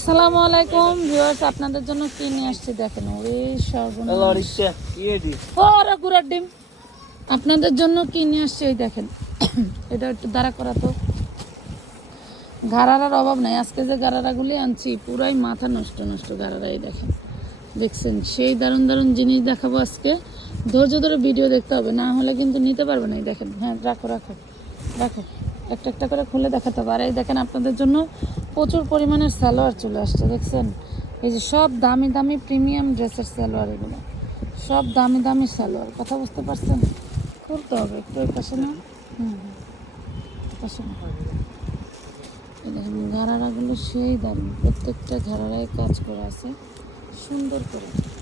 আসসালামু আলাইকুম ভিউয়ার্স আপনাদের জন্য কি নিয়ে আসছি দেখেন ওরে সর্বনাশ। গুড়ার ডিম। আপনাদের জন্য কি নিয়ে আসছি এই দেখেন এটা একটু দাঁড়া করা তো। গারারার অভাব নাই আজকে যে গারারাগুলি আনছি পুরাই মাথা নষ্ট নষ্ট গারারাই দেখেন। দেখছেন সেই দারুণ দারুণ জিনিস দেখাবো আজকে। ধৈর্য ধরে ভিডিও দেখতে হবে না হলে কিন্তু নিতে পারবে না এই দেখেন। হ্যাঁ রাখো রাখো রাখো। একটা একটা করে খুলে দেখাতে হবে। আর এই দেখেন আপনাদের জন্য প্রচুর পরিমাণের সালোয়ার চলে আসছে, দেখছেন? এই যে সব দামি দামি প্রিমিয়াম ড্রেসের সালোয়ার এগুলো। সব দামি দামি সালোয়ার, কথা বুঝতে পারছেন? করতে হবে একটু পাশে না? হুম। পাশে না। ঘাড়ারাগুলো সেই দামি, প্রত্যেকটা ঘাড়ারায় কাজ করা আছে, সুন্দর করে।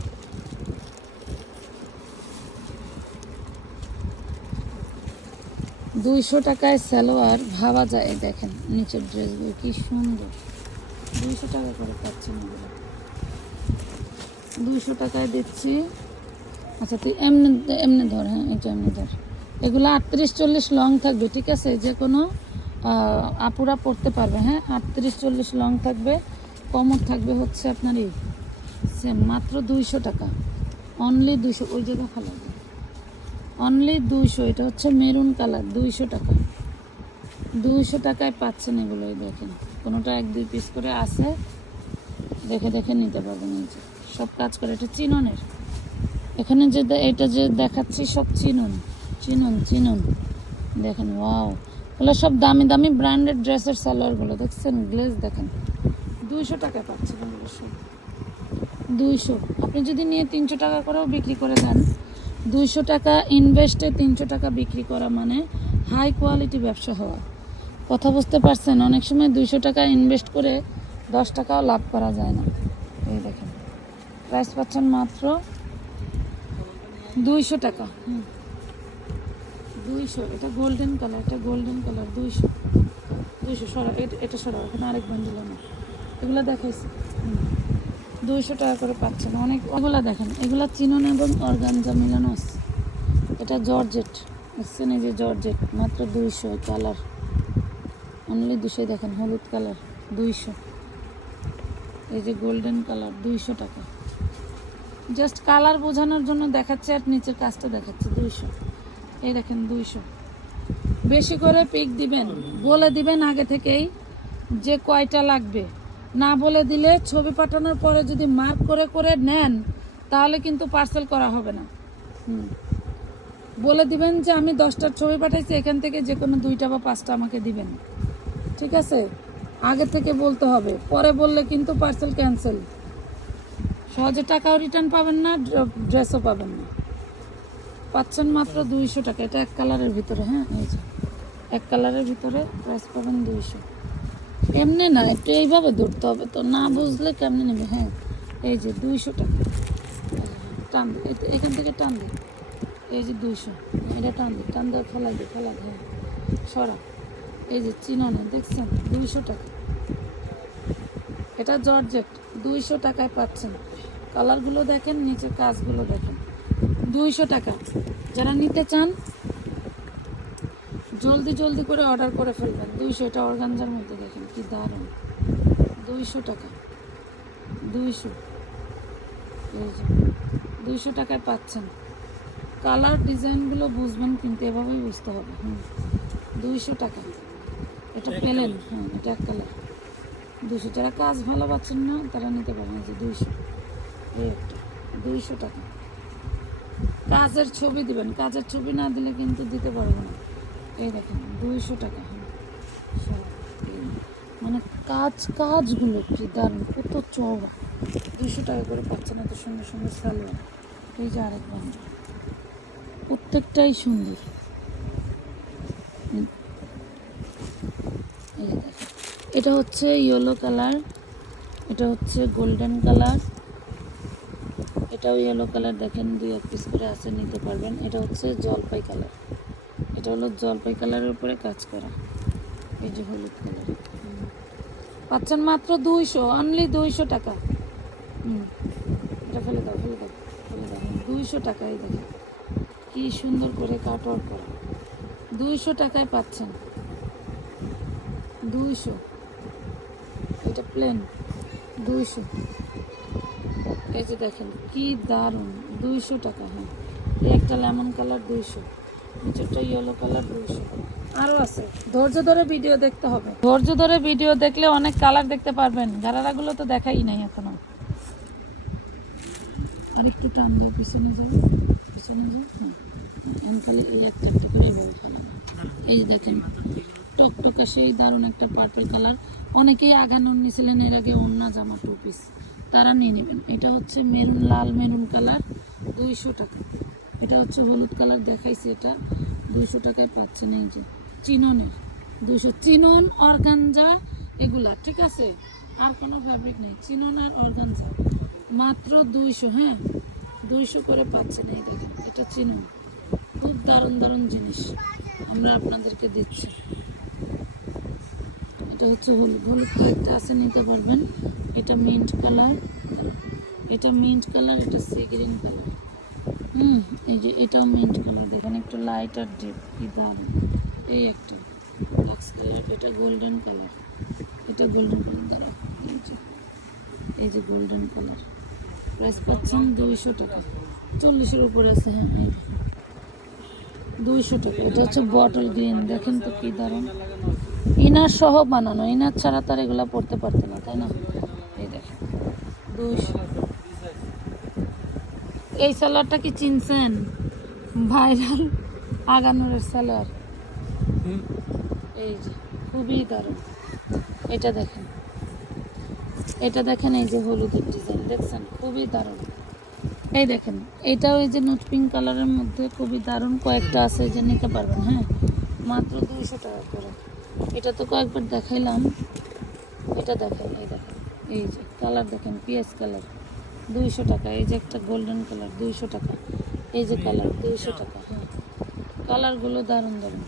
দুইশো টাকায় সালোয়ার ভাবা যায়, দেখেন নিচের ড্রেসগুলো কি সুন্দর। দুইশো টাকা করে পাচ্ছি এগুলো। দুইশো টাকায় দিচ্ছি। আচ্ছা তুই এমনি এমনি ধর হ্যাঁ এটা এমনি ধর। এগুলো আটত্রিশ চল্লিশ লং থাকবে, ঠিক আছে? যে কোনো আপুরা পড়তে পারবে হ্যাঁ? আটত্রিশ চল্লিশ লং থাকবে, কমর থাকবে হচ্ছে আপনার এই, সেম, মাত্র দুইশো টাকা। অনলি দুইশো, ওই জায়গা ফেলা অনলি দুইশো, এটা হচ্ছে মেরুন কালার দুইশো টাকা। দুইশো টাকায় পাচ্ছেন এগুলো এই দেখেন। কোনোটা এক, দুই পিস করে আছে। দেখে দেখে নিতে পারবেন এই যে। সব কাজ করে, এটা চিননের। এখানে যে এটা যে দেখাচ্ছি, সব চিনুন। চিনুন চিনুন। দেখেন ওয়াও এগুলো সব দামি দামি ব্র্যান্ডেড ড্রেসের সালোয়ারগুলো দেখছেন গ্লেজ দেখেন। দুইশো টাকায় পাচ্ছেন এগুলো সব। দুইশো। আপনি যদি নিয়ে তিনশো টাকা করেও বিক্রি করে দেন দুইশো টাকা ইনভেস্টে তিনশো টাকা বিক্রি করা মানে হাই কোয়ালিটি ব্যবসা হওয়া। কথা বুঝতে পারছেন? অনেক সময় দুইশো টাকা ইনভেস্ট করে দশ টাকাও লাভ করা যায় না। এই দেখেন প্রাইস পাচ্ছেন মাত্র দুইশো টাকা। হুম, দুইশো, এটা গোল্ডেন কালার এটা গোল্ডেন কালার দুইশো। দুইশো সরা, এটা- সরা, এখানে আরেক বান্ডিল না এগুলো দেখাইছি। হুম। দুইশো টাকা করে পাচ্ছেন। অনেক এগুলা দেখেন, এগুলা চিনন এবং অর্গানজা মিলানো আছে। এটা জর্জেট দেখছেন এই যে জর্জেট, মাত্র দুইশো কালার। অনলি দুশো দেখেন, হলুদ কালার, দুইশো। এই যে গোল্ডেন কালার, দুইশো টাকা। জাস্ট কালার বোঝানোর জন্য দেখাচ্ছে আর নিচের কাজটা দেখাচ্ছে, দুইশো। এই দেখেন, দুইশো। বেশি করে পিক দিবেন, বলে দিবেন আগে থেকেই যে কয়টা লাগবে। না বলে দিলে ছবি পাঠানোর পরে যদি মার্ক করে করে নেন, তাহলে কিন্তু পার্সেল করা হবে না। হুম। বলে দিবেন যে আমি দশটার ছবি পাঠাইছি, এখান থেকে যে কোনো দুইটা বা পাঁচটা আমাকে দিবেন। ঠিক আছে? আগে থেকে বলতে হবে। পরে বললে কিন্তু পার্সেল ক্যান্সেল। সহজে টাকাও রিটার্ন পাবেন না ড্রেসও পাবেন না। পাচ্ছেন মাত্র দুইশো টাকা। এটা এক কালারের ভিতরে হ্যাঁ? এই যে। এক কালারের ভিতরে প্রাইস পাবেন দুইশো। এমনি না, একটু এইভাবে ধরতে হবে তো, না বুঝলে কেমনে নেবে? হ্যাঁ এই যে দুইশো টাকা। টান এখান থেকে টান দে। এই যে দুইশো, এটা টান দে, টান দেওয়া ফেলা দে ফেলা হ্যাঁ। সরা, এই যে চিননে দেখছেন? দুইশো টাকা। এটা জর্জেট, দুইশো টাকায় পাচ্ছেন। কালারগুলো দেখেন, নিচের কাজগুলো দেখেন। দুইশো টাকা। যারা নিতে চান জলদি জলদি করে অর্ডার করে ফেলবেন। দুইশো এটা অর্গানজার মধ্যে দেখেন কি দারুণ। দুইশো টাকা। দুইশো। দুইশো টাকায় পাচ্ছেন। কালার ডিজাইনগুলো বুঝবেন কিন্তু এভাবেই বুঝতে হবে। হুম দুইশো টাকা। এটা পেলেন হ্যাঁ এটা এক কালার। দুশো যারা কাজ ভালো পাচ্ছেন না তারা নিতে পারেন। যে দুইশো। এই একটা দুইশো টাকা। কাজের ছবি দিবেন। কাজের ছবি না দিলে কিন্তু দিতে পারব না। এই দেখেন, দুইশো টাকা হ্যাঁ। মানে কাজ, কাজগুলো কি দারুণ, কত চওড়া। দুইশো টাকা করে পাচ্ছেন এত সুন্দর সুন্দর সালোয়ার। এই যে আরেক বান্ধব প্রত্যেকটাই সুন্দর। এটা হচ্ছে ইয়েলো কালার এটা হচ্ছে গোল্ডেন কালার এটাও ইয়েলো কালার দেখেন দুই এক পিস করে আছে, নিতে পারবেন। এটা হচ্ছে জলপাই কালার এটা হলো জলপাই কালারের উপরে কাজ করা। এই যে হলুদ কালার। পাচ্ছেন মাত্র দুইশো অনলি দুইশো টাকা। হুম। এটা ফেলে দাও ফেলে দাও ফেলে দাও। দুইশো টাকাই দেখেন, কি সুন্দর করে কাটওয়ার করা। দুইশো টাকায় পাচ্ছেন। দুইশো। এটা প্লেন দুইশো। এই যে দেখেন, কি দারুণ। দুইশো টাকা হ্যাঁ। একটা লেমন কালার দুইশো। নিচেরটা ইয়েলো কালার দুইশো আরও আছে। ধৈর্য ধরে ভিডিও দেখতে হবে। ধৈর্য ধরে ভিডিও দেখলে অনেক কালার দেখতে পারবেন। গারারাগুলো তো দেখাই নাই এখনও। আরেকটু টান দিয়ে পিছনে যাবে পিছনে যাও। হ্যাঁ অ্যাঙ্কেলে এই একটা একটা করে এইভাবে এই যে দেখেন টকটকা সেই দারুণ একটা পার্পল কালার অনেকেই আগানোর নিয়েছিলেন এর আগে অন্য জামা টু পিস তারা নিয়ে নেবেন। এটা হচ্ছে মেরুন লাল মেরুন কালার দুইশো টাকা। এটা হচ্ছে হলুদ কালার দেখাইছে এটা। দুইশো টাকায় পাচ্ছেন এই যে। চিননের, দুইশো চিনন, অর্গানজা, এগুলা, ঠিক আছে? আর কোনো ফ্যাব্রিক নেই। চিনন আর অর্গানজা। মাত্র দুইশো হ্যাঁ? দুইশো করে পাচ্ছেন এই দেখেন, এটা চিনন। খুব দারুণ দারুণ জিনিস। আমরা আপনাদেরকে দিচ্ছি। এটা হচ্ছে হলুদ। হলুদ কয়েকটা আছে, নিতে পারবেন। এটা মিন্ট কালার। এটা মিন্ট কালার, এটা সি গ্রিন কালার। হুম, এই যে এটাও মিন্ট কালার দেখেন একটু লাইট আর ডিপ কি দারুণ। এই একটা লাক্স কালার এটা গোল্ডেন কালার এটা গোল্ডেন কালার দাঁড়াও এই যে। গোল্ডেন কালার প্রাইস পাচ্ছেন দুইশো টাকা। চল্লিশের উপর আছে হ্যাঁ এই দুইশো টাকা। এটা হচ্ছে বটল গ্রিন দেখেন তো কি দারুণ। ইনার সহ বানানো। ইনার ছাড়া তার এগুলো পড়তে পারতো না, তাই না? এই দেখেন। দুইশো। এই সালোয়ারটা কি চিনছেন? ভাইরাল আগানোরের সালোয়ার। এই যে খুবই দারুণ। এটা দেখেন। এটা দেখেন এই যে হলুদের ডিজাইন দেখছেন? খুবই দারুণ। এই দেখেন এটাও ওই যে নোট পিঙ্ক কালারের মধ্যে খুবই দারুণ। কয়েকটা আছে যে নিতে পারবেন হ্যাঁ? মাত্র দুইশো টাকা করে। এটা তো কয়েকবার দেখাইলাম। এটা দেখেন এই দেখেন। এই যে কালার দেখেন পিএস কালার দুইশো টাকা, এই যে একটা গোল্ডেন কালার দুইশো টাকা। এই যে কালার দুইশো টাকা। হ্যাঁ কালারগুলো দারুণ দারুণ।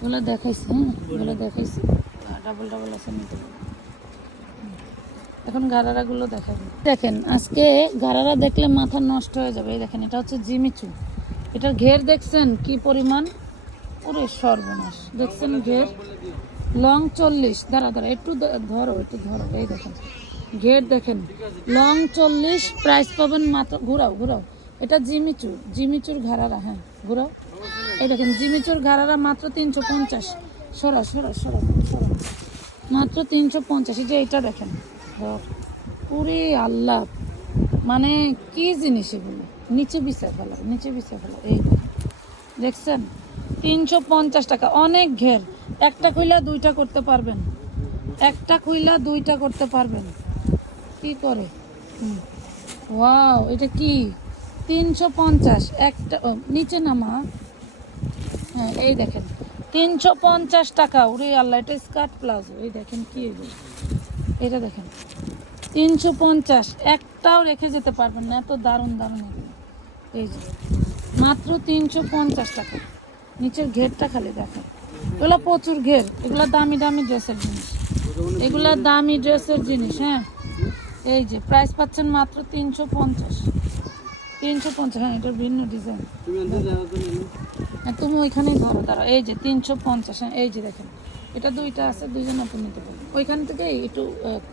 ওগুলো দেখাইছি হ্যাঁ? ওগুলো দেখাইছি। ডাবল ডাবল আছে নিতে এখন গারারাগুলো দেখাবেন দেখেন, আজকে গারারা দেখলে মাথা নষ্ট হয়ে যাবে। এই দেখেন, এটা হচ্ছে জিমিচু। এটার ঘের দেখছেন? কি পরিমাণ? ওরে সর্বনাশ। দেখছেন ঘের? লং চল্লিশ। দাঁড়া দাঁড়া, একটু ধরো একটু ধরো। এই দেখেন। ঘের দেখেন। লং চল্লিশ প্রাইস পাবেন মাত্র ঘুরাও ঘুরাও। এটা জিমিচুর জিমিচুর ঘাড়ারা হ্যাঁ ঘুরাও। এই দেখেন, জিমিচুর ঘাড়ারা মাত্র তিনশো পঞ্চাশ। সরা সরা সরা মাত্র তিনশো পঞ্চাশ। যে এটা দেখেন। পুরে আল্লাহ। মানে কি জিনিস এগুলো? নিচে বিছা ফেলা নিচে বিছা ফেলা এই দেখছেন? তিনশো পঞ্চাশ টাকা। অনেক ঘের। একটা খুইলা দুইটা করতে পারবেন। একটা খুইলা দুইটা করতে পারবেন। কি করে? ওয়াও, এটা কি? তিনশো পঞ্চাশ, একটা নিচে নামা। হ্যাঁ এই দেখেন। তিনশো পঞ্চাশ টাকা উরে আল্লাহ, এটা স্কার্ট প্লাজো। এই দেখেন কি এগুলো। এটা দেখেন। তিনশো পঞ্চাশ, একটাও রেখে যেতে পারবেন না, এত দারুণ দারুণ এগুলো। এই যে, মাত্র তিনশো পঞ্চাশ টাকা। নিচের ঘেরটা খালি দেখেন। এগুলো প্রচুর ঘের, এগুলো দামি দামি ড্রেসের জিনিস। এগুলো দামি ড্রেসের জিনিস হ্যাঁ। এই যে প্রাইস পাচ্ছেন মাত্র তিনশো পঞ্চাশ। তিনশো পঞ্চাশ হ্যাঁ এটা ভিন্ন ডিজাইন হ্যাঁ তুমি ওইখানেই ধরো, দাঁড়াও, এই যে তিনশো পঞ্চাশ হ্যাঁ এই যে দেখেন। এটা দুইটা আছে, দুইজন আপনি নিতে পারবেন। ওইখান থেকে একটু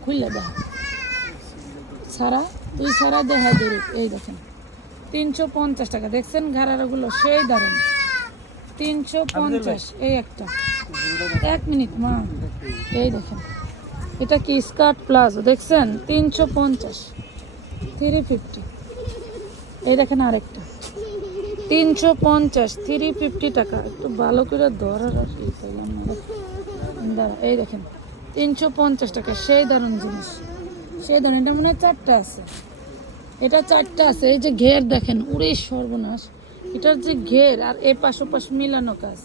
খুললে দেখা ছাড়া তুই ছাড়া দেখা দূর এই দেখেন, তিনশো পঞ্চাশ টাকা। দেখছেন ঘাড়ারগুলো? সেই দারুণ। তিনশো পঞ্চাশ, এই একটা। এক মিনিট, মা। এই দেখেন। এটা কি স্কার্ট প্লাজো? দেখছেন? তিনশো পঞ্চাশ। Three fifty. এই দেখেন আরেকটা। তিনশো পঞ্চাশ থ্রি ফিফটি টাকা। একটু ভালো করে ধরার আর কি দাঁড়া, এই দেখেন। তিনশো পঞ্চাশ টাকা, সেই দারুণ জিনিস। সেই দারুণ, এটা মনে হয় চারটা আছে। এটা চারটা আছে। এই যে ঘের দেখেন, উড়ে সর্বনাশ। এটার যে ঘের আর এ পাশ ও পাশ মিলানো কাজ।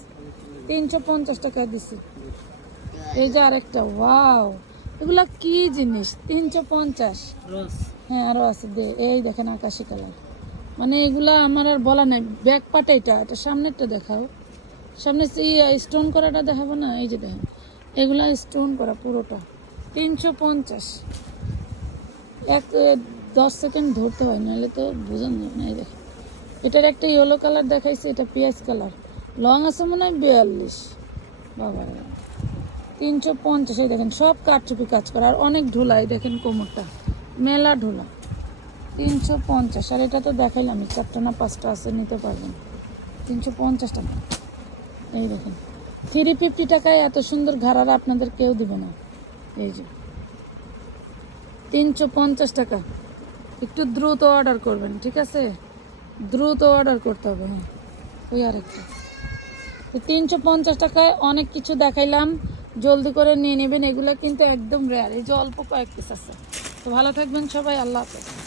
তিনশো পঞ্চাশ টাকা দিছি। এই যে আরেকটা, ওয়াও। এগুলা কি জিনিস? তিনশো পঞ্চাশ। হ্যাঁ আরও আছে দে। এই দেখেন আকাশি কালার। মানে এগুলা আমার আর বলা নাই। ব্যাক পাটা এটা। এটা সামনেরটা দেখাও। সামনে স্টোন করাটা দেখাবো না? এই যে দেখেন। এগুলা স্টোন করা পুরোটা। তিনশো পঞ্চাশ। এক দশ সেকেন্ড ধরতে হয় নাহলে তো বোঝান যাবে না। এই দেখেন। এটার একটা ইয়েলো কালার দেখাইছে এটা পেঁয়াজ কালার লং আছে মনে হয় বিয়াল্লিশ। বাবা। তিনশো পঞ্চাশ দেখেন, সব কাঠচুপি কাজ করা, আর অনেক ঢোলা, এই দেখেন কোমরটা, মেলা ঢোলা, তিনশো পঞ্চাশ, আর এটা তো দেখাইলাম চারটা না পাঁচটা আছে, নিতে পারবেন, তিনশো পঞ্চাশ টাকা এই দেখেন, থ্রি ফিফটি টাকায় এত সুন্দর ঘাড়ারা আপনাদের কেউ দিবে না, এই যে, তিনশো পঞ্চাশ টাকা, একটু দ্রুত অর্ডার করবেন, ঠিক আছে, দ্রুত অর্ডার করতে হবে হ্যাঁ ওই আরেকটা তিনশো পঞ্চাশ টাকায় অনেক কিছু দেখাইলাম জলদি করে নিয়ে নেবেন, এগুলো কিন্তু একদম রেয়ার এই যে অল্প কয়েক পিস আছে। তো ভালো থাকবেন সবাই, আল্লাহ হাফেজ।